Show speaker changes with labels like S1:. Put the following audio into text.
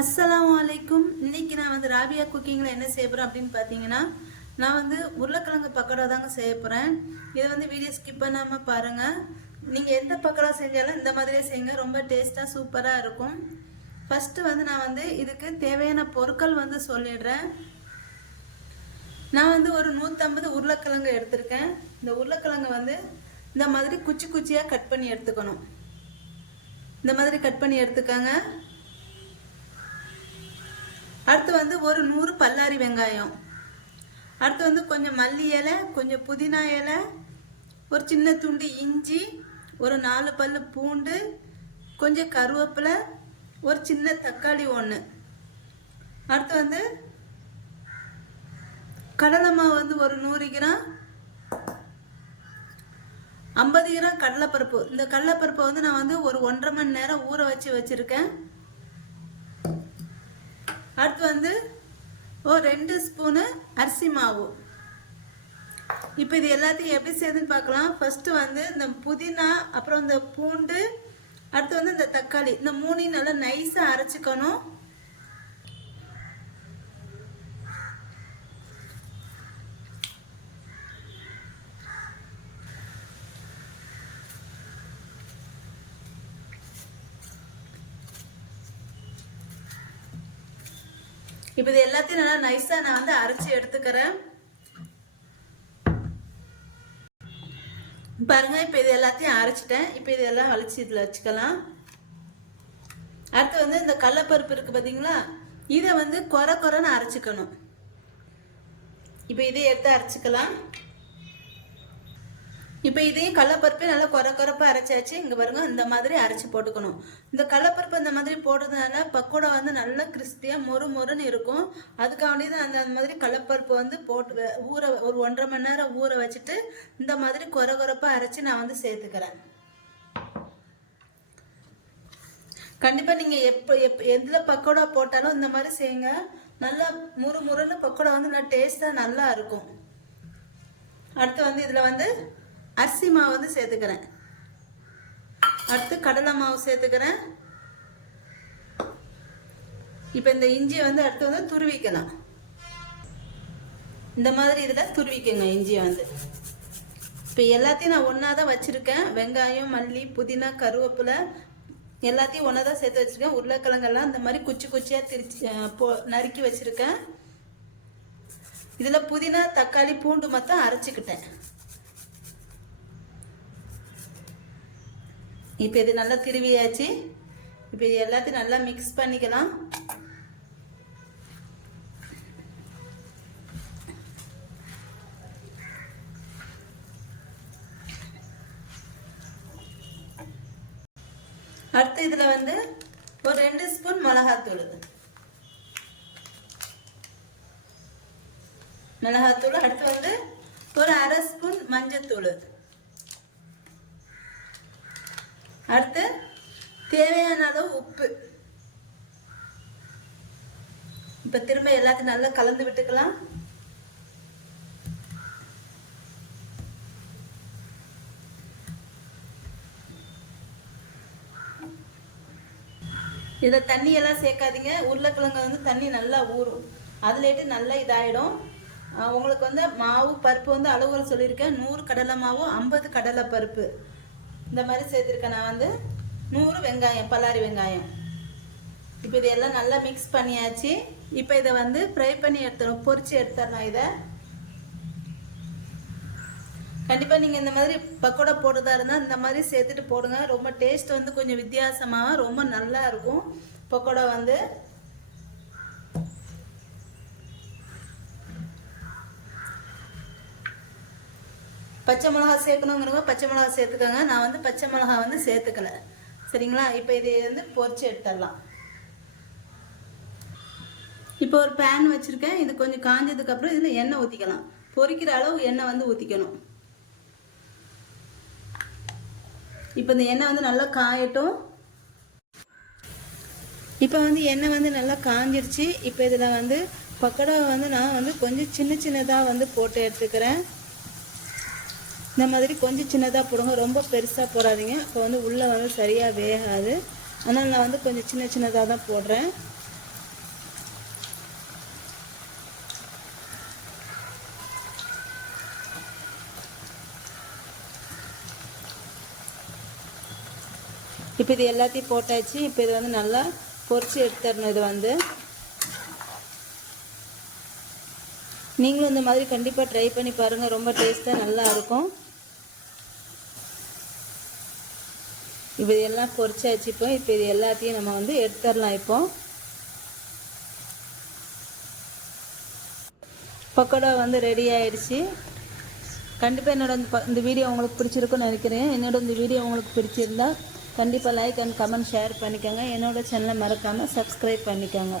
S1: அஸ்லாம் அலைக்கும். இன்னைக்கு நான் வந்து ராபியா குக்கிங்கில் என்ன செய்ய போகிறேன் அப்படின்னு பார்த்தீங்கன்னா நான் வந்து உருளைக்கிழங்கு பக்கோடா தாங்க செய்ய போகிறேன் இதை வந்து வீடியோ ஸ்கிப் பண்ணாமல் பாருங்கள் நீங்கள் எந்த பக்கோடா செஞ்சாலும் இந்த மாதிரியே செய்யுங்க. ரொம்ப டேஸ்ட்டாக சூப்பராக இருக்கும். ஃபஸ்ட்டு வந்து நான் வந்து இதுக்கு தேவையான பொருட்கள் வந்து சொல்லிடுறேன். நான் வந்து ஒரு நூற்றம்பது உருளைக்கிழங்கு எடுத்திருக்கேன். இந்த உருளைக்கிழங்கு வந்து இந்த மாதிரி குச்சி குச்சியாக கட் பண்ணி எடுத்துக்கணும். இந்த மாதிரி கட் பண்ணி எடுத்துக்கோங்க. அடுத்து வந்து ஒரு நூறு பல்லாரி வெங்காயம். அடுத்து வந்து கொஞ்சம் மல்லி இலை கொஞ்சம் புதினா இலை ஒரு சின்ன துண்டு இஞ்சி ஒரு நாலு பல் பூண்டு கொஞ்சம் கருவேப்பிலை ஒரு சின்ன தக்காளி ஒன்று அடுத்து வந்து கடலை மாவு வந்து ஒரு நூறு கிராம் ஐம்பது கிராம் கடலைப்பருப்பு. இந்த கடலைப்பருப்பை வந்து நான் வந்து ஒரு ஒன்றரை மணி நேரம் ஊற வச்சு வச்சுருக்கேன். அடுத்து வந்து ஒரு ரெண்டு ஸ்பூனு அரிசி மாவு. இப்போ இது எல்லாத்தையும் எப்படி செய்யுதுன்னு பார்க்கலாம். ஃபஸ்ட்டு வந்து இந்த புதினா அப்புறம் இந்த பூண்டு அடுத்து வந்து இந்த தக்காளி. இந்த மூணையும் நல்லா நைஸாக அரைச்சிக்கணும். இப்போ இது எல்லாத்தையும் நல்லா நைஸாக நான் வந்து அரைச்சி எடுத்துக்கிறேன். பாருங்க இப்போ இது எல்லாத்தையும் அரைச்சிட்டேன். இப்போ இது எல்லாம் அழிச்சு இதில் வச்சுக்கலாம். அடுத்து வந்து இந்த கடலப்பருப்பு இருக்குது பார்த்தீங்களா இதை வந்து குறை குறைன்னு அரைச்சிக்கணும். இப்போ இதை எடுத்து அரைச்சிக்கலாம். இப்போ இதையும் கடலப்பருப்பே நல்லா குறை குறைப்பாக அரைச்சாச்சு. இங்கே பாருங்க இந்த மாதிரி அரைச்சி போட்டுக்கணும். இந்த கடலப்பருப்பு இந்த மாதிரி போடுறதுனால பக்கோடா வந்து நல்லா கிறிஸ்பியாக மொறு மொறுன்னு இருக்கும். அதுக்காக வேண்டியது அந்த அந்த மாதிரி கடலப்பருப்பு வந்து போட்டு ஊற ஒரு ஒன்றரை மணி நேரம் ஊற வச்சுட்டு இந்த மாதிரி குறை குறைப்பாக அரைச்சி நான் வந்து சேர்த்துக்கிறேன். கண்டிப்பாக நீங்கள் எப்போ எப் எதில் பக்கோடா போட்டாலும் இந்த மாதிரி செய்யுங்க. நல்லா முறு முறுன்னு பக்கோடா வந்து நல்லா டேஸ்ட்டாக நல்லா இருக்கும். அடுத்து வந்து இதில் வந்து அரிசி மாவு வந்து சேர்த்துக்கிறேன். அடுத்து கடலை மாவு சேர்த்துக்கிறேன். இப்போ இந்த இஞ்சியை வந்து அடுத்து வந்து துருவிக்கலாம். இந்த மாதிரி இதில் துருவிக்கங்க இஞ்சியை வந்து. இப்போ எல்லாத்தையும் நான் ஒன்றா தான் வச்சுருக்கேன். வெங்காயம் மல்லி புதினா கருவேப்பிலை எல்லாத்தையும் ஒன்றா தான் சேர்த்து வச்சுருக்கேன். உருளைக்கிழங்கெல்லாம் இந்த மாதிரி குச்சி குச்சியாக திரிச்சு போ நறுக்கி வச்சுருக்கேன். இதில் புதினா தக்காளி பூண்டு மொத்தம் அரைச்சிக்கிட்டேன். இப்போ இது நல்லா திருவியாச்சு. இப்போ இது எல்லாத்தையும் நல்லா மிக்ஸ் பண்ணிக்கலாம். அடுத்து இதில் வந்து ஒரு ரெண்டு ஸ்பூன் மிளகாத்தூள். மிளகாத்தூள். அடுத்து வந்து ஒரு அரை ஸ்பூன் மஞ்சத்தூள். அடுத்து தேவையான அளவு உப்பு. இப்போ திரும்ப எல்லாத்தையும் நல்லா கலந்து விட்டுக்கலாம். இதை தண்ணி எல்லாம் சேர்க்காதீங்க. உருளைக்கிழங்கு வந்து தண்ணி நல்லா ஊறும். அதுலேட்டு நல்லா இதாயிடும். உங்களுக்கு வந்து மாவு பருப்பு வந்து அளவுகள் சொல்லியிருக்கேன். நூறு கடலை மாவு ஐம்பது கடலை பருப்பு. இந்த மாதிரி சேர்த்துருக்கேன். நான் வந்து நூறு வெங்காயம் பல்லாரி வெங்காயம். இப்போ இதையெல்லாம் நல்லா மிக்ஸ் பண்ணியாச்சு. இப்போ இதை வந்து ஃப்ரை பண்ணி எடுத்துடணும். பொறிச்சு எடுத்துடணும் இதை. கண்டிப்பாக நீங்கள் இந்த மாதிரி பக்கோடா போடுறதா இருந்தால் இந்த மாதிரி சேர்த்துட்டு போடுங்க. ரொம்ப டேஸ்ட் வந்து கொஞ்சம் வித்தியாசமாக ரொம்ப நல்லா இருக்கும். பக்கோடா வந்து பச்சை மிளகா சேர்க்கணுங்கிறவங்க பச்சை மிளகா சேர்த்துக்கோங்க. நான் வந்து பச்சை மிளகா வந்து சேர்த்துக்கல. சரிங்களா? இப்போ இதை வந்து பொரிச்சு எடுத்துடலாம். இப்போ ஒரு பேன் வச்சுருக்கேன். இது கொஞ்சம் காஞ்சதுக்கப்புறம் இதில் எண்ணெய் ஊற்றிக்கலாம் பொரிக்கிற அளவு எண்ணெய் வந்து ஊற்றிக்கணும் இப்போ இந்த எண்ணெய் வந்து நல்லா காயட்டும். இப்போ வந்து எண்ணெய் வந்து நல்லா காஞ்சிருச்சு. இப்போ இதில் வந்து பக்கோடா வந்து நான் வந்து கொஞ்சம் சின்ன சின்னதாக வந்து போட்டு எடுத்துக்கிறேன். இந்த மாதிரி கொஞ்சம் சின்னதாக போடுங்க. ரொம்ப பெருசாக போடாதீங்க. அப்போ வந்து உள்ளே வந்து சரியாக வேகாது. ஆனால் நான் வந்து கொஞ்சம் சின்ன சின்னதாக தான் போடுறேன். இப்போ இது எல்லாத்தையும் போட்டாச்சு. இப்போ இது வந்து நல்லா பொறிச்சு எடுத்துடணும் இது வந்து. நீங்களும் இந்த மாதிரி கண்டிப்பாக ட்ரை பண்ணி பாருங்கள் ரொம்ப டேஸ்ட்டாக நல்லா இருக்கும். இப்போ இதெல்லாம் எல்லாம் இப்போ. இப்போ இது எல்லாத்தையும் நம்ம வந்து எடுத்துடலாம் இப்போ. பக்கோடா வந்து ரெடி ஆயிடுச்சு. கண்டிப்பாக என்னோட இந்த இந்த வீடியோ உங்களுக்கு பிடிச்சிருக்குன்னு நினைக்கிறேன். என்னோட இந்த வீடியோ உங்களுக்கு பிடிச்சிருந்தா கண்டிப்பாக லைக் அண்ட் கமெண்ட் ஷேர் பண்ணிக்கோங்க. என்னோட சேனலை மறக்காமல் சப்ஸ்கிரைப் பண்ணிக்கோங்க.